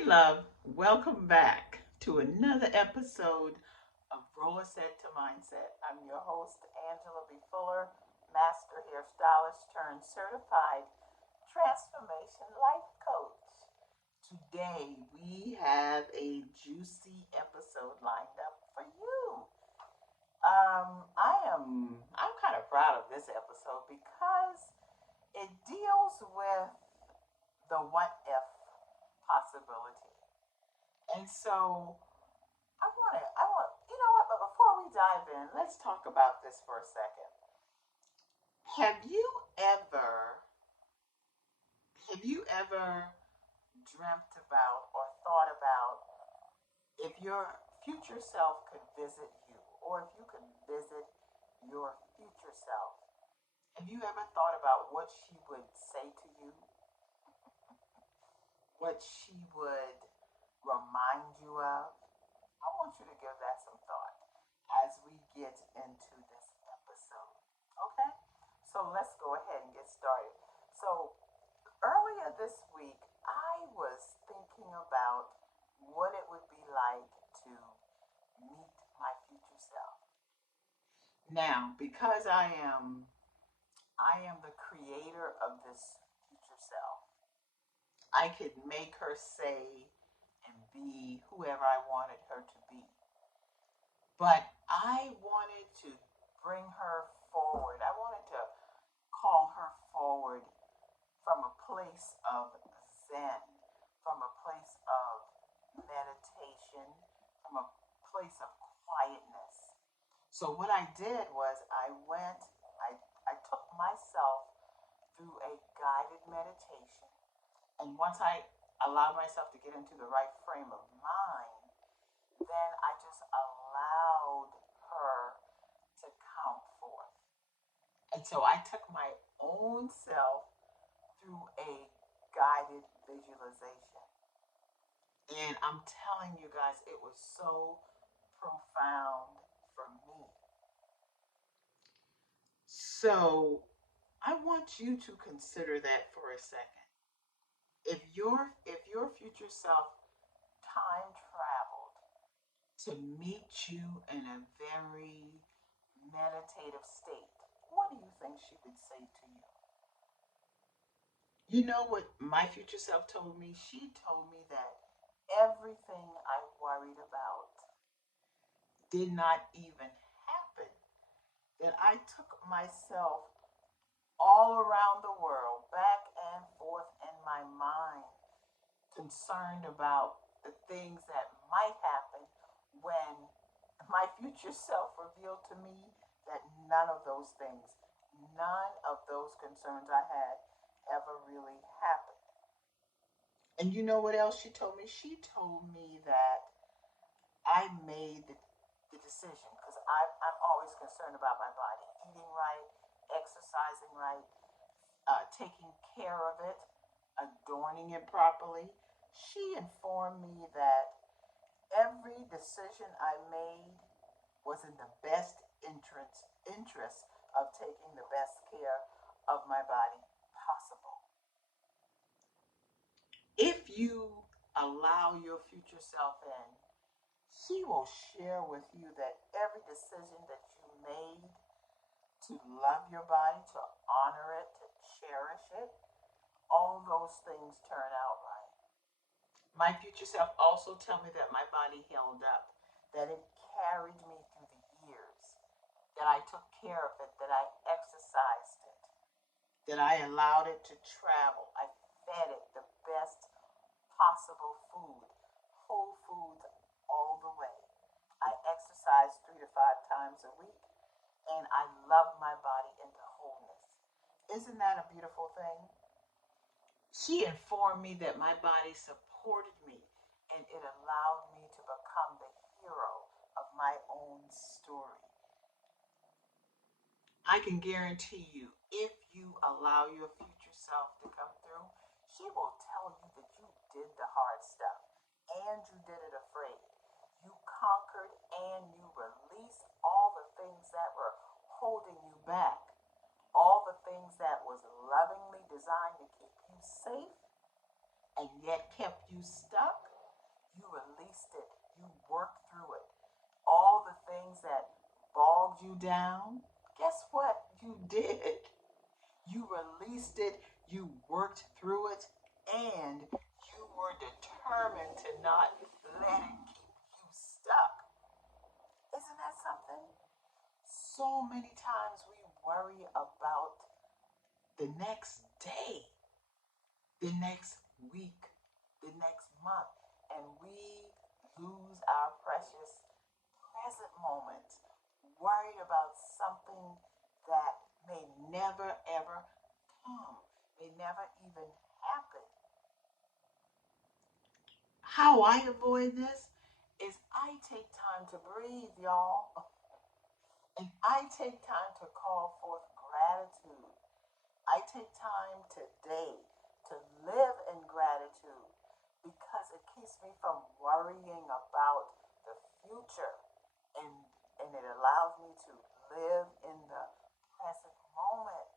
Hey, love. Welcome back to another episode of Rollerset to Mindset. I'm your host, Angela B. Fuller, Master Hairstylist turned Certified Transformation Life Coach. Today, we have a juicy episode lined up for you. I'm kind of proud of this episode because it deals with the what if possibility. And so but before we dive in, let's talk about this for a second. Have you ever, have you ever dreamt about or thought about if your future self could visit you or if you could visit your future self? Have you ever thought about what she would say to you, what she would remind you of? I want you to give that some thought as we get into this episode. Okay? So let's go ahead and get started. So earlier this week, I was thinking about what it would be like to meet my future self. Now, because I am the creator of this future self, I could make her say and be whoever I wanted her to be. But I wanted to bring her forward. I wanted to call her forward from a place of zen, from a place of meditation, from a place of quietness. So what I did was I took myself through a guided meditation. And once I allowed myself to get into the right frame of mind, then I just allowed her to come forth. And so I took my own self through a guided visualization. And I'm telling you guys, it was so profound for me. So I want you to consider that for a second. If your future self time traveled to meet you in a very meditative state, what do you think she would say to you? You know what my future self told me? She told me that everything I worried about did not even happen. That I took myself all around the world, back and forth in my mind, concerned about the things that might happen when my future self revealed to me that none of those concerns I had ever really happened. And you know what else she told me? She told me that I made the decision because I'm always concerned about my body, eating right, exercising right, taking care of it, adorning it properly. She informed me that every decision I made was in the best interest of taking the best care of my body possible. If you allow your future self in, she will share with you that every decision that you made to love your body, to honor it, to cherish it, all those things turn out right. My future self also tell me that my body held up, that it carried me through the years, that I took care of it, that I exercised it, that I allowed it to travel. I fed it the best possible food, whole foods all the way. I exercise 3 to 5 times a week, and I love my body into wholeness. Isn't that a beautiful thing? She informed me that my body supported me and it allowed me to become the hero of my own story. I can guarantee you, if you allow your future self to come through, she will tell you that you did the hard stuff and you did it afraid. You conquered and you released all the things that were holding you back, all the things that was lovingly designed to keep you safe and yet kept you stuck. you down, guess what you did? You released it, you worked through it, and you were determined to not let it keep you stuck. Isn't that something? So many times we worry about the next day, the next week, the next month, and we lose our precious present moment worried about something that may never ever come, may never even happen. How I avoid this is I take time to breathe, y'all, and I take time to call forth gratitude. I take time today to live in gratitude because it keeps me from worrying about the future, and it allows me to live in the present moment.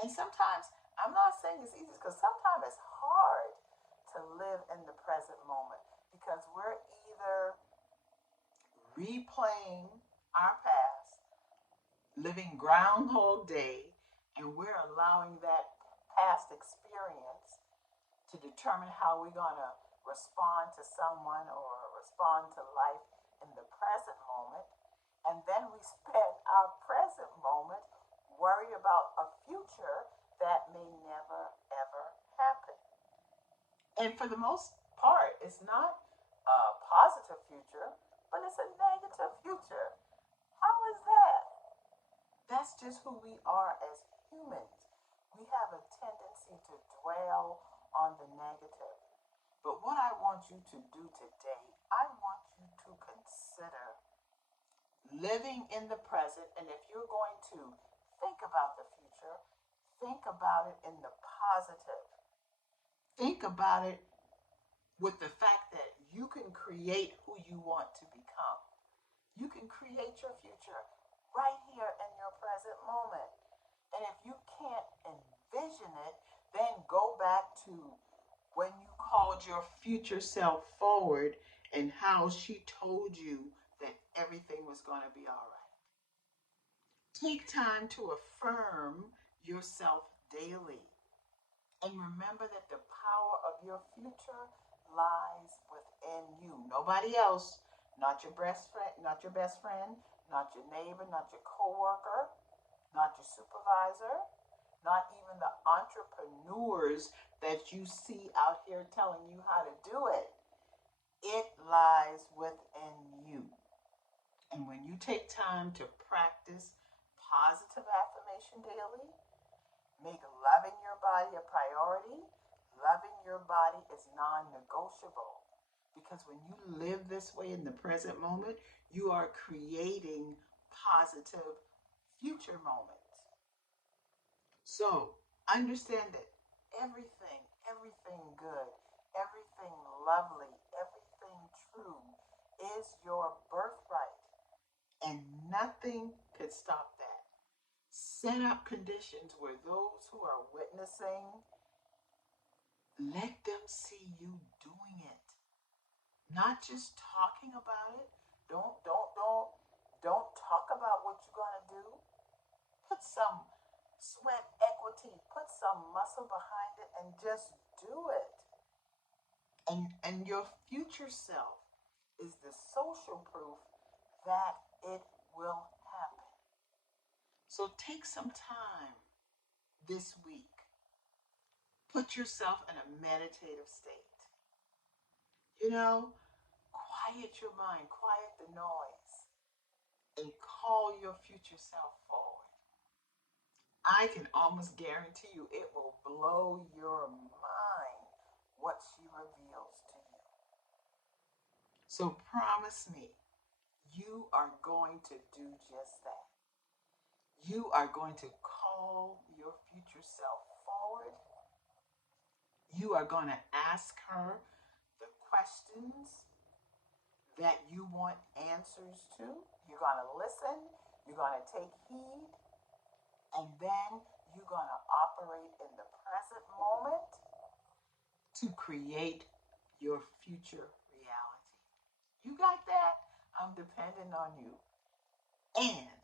And sometimes, I'm not saying it's easy because sometimes it's hard to live in the present moment because we're either replaying our past, living Groundhog Day, and we're allowing that past experience to determine how we're going to respond to someone or respond to life in the present moment. And then we spend our present moment worried about a future that may never, ever happen. And for the most part, it's not a positive future, but it's a negative future. How is that? That's just who we are as humans. We have a tendency to dwell on the negative. But what I want you to do today, I want you to consider living in the present. And if you're going to think about the future, think about it in the positive. Think about it with the fact that you can create who you want to become. You can create your future right here in your present moment. And if you can't envision it, then go back to when you called your future self forward and how she told you that everything was going to be all right. Take time to affirm yourself daily. And remember that the power of your future lies within you. Nobody else, not your best friend, not your neighbor, not your coworker, not your supervisor, not even the entrepreneurs that you see out here telling you how to do it. It lies within you. And when you take time to practice positive affirmation daily, make loving your body a priority. Loving your body is non negotiable because when you live this way in the present moment, you are creating positive future moments. So understand that everything good, everything lovely, everything true is your birthright, and nothing could stop that. Set up conditions where those who are witnessing, let them see you doing it. Not just talking about it. Don't talk about what you're gonna do. Put some sweat equity, put some muscle behind it and just do it. And your future self is the social proof that it will happen. So take some time this week. Put yourself in a meditative state. You know, quiet your mind, quiet the noise, and call your future self forward. I can almost guarantee you it will blow your mind what she reveals to you. So promise me, you are going to do just that. You are going to call your future self forward. You are going to ask her the questions that you want answers to. You're going to listen. You're going to take heed. And then you're going to operate in the present moment to create your future reality. You got that? I'm depending on you. And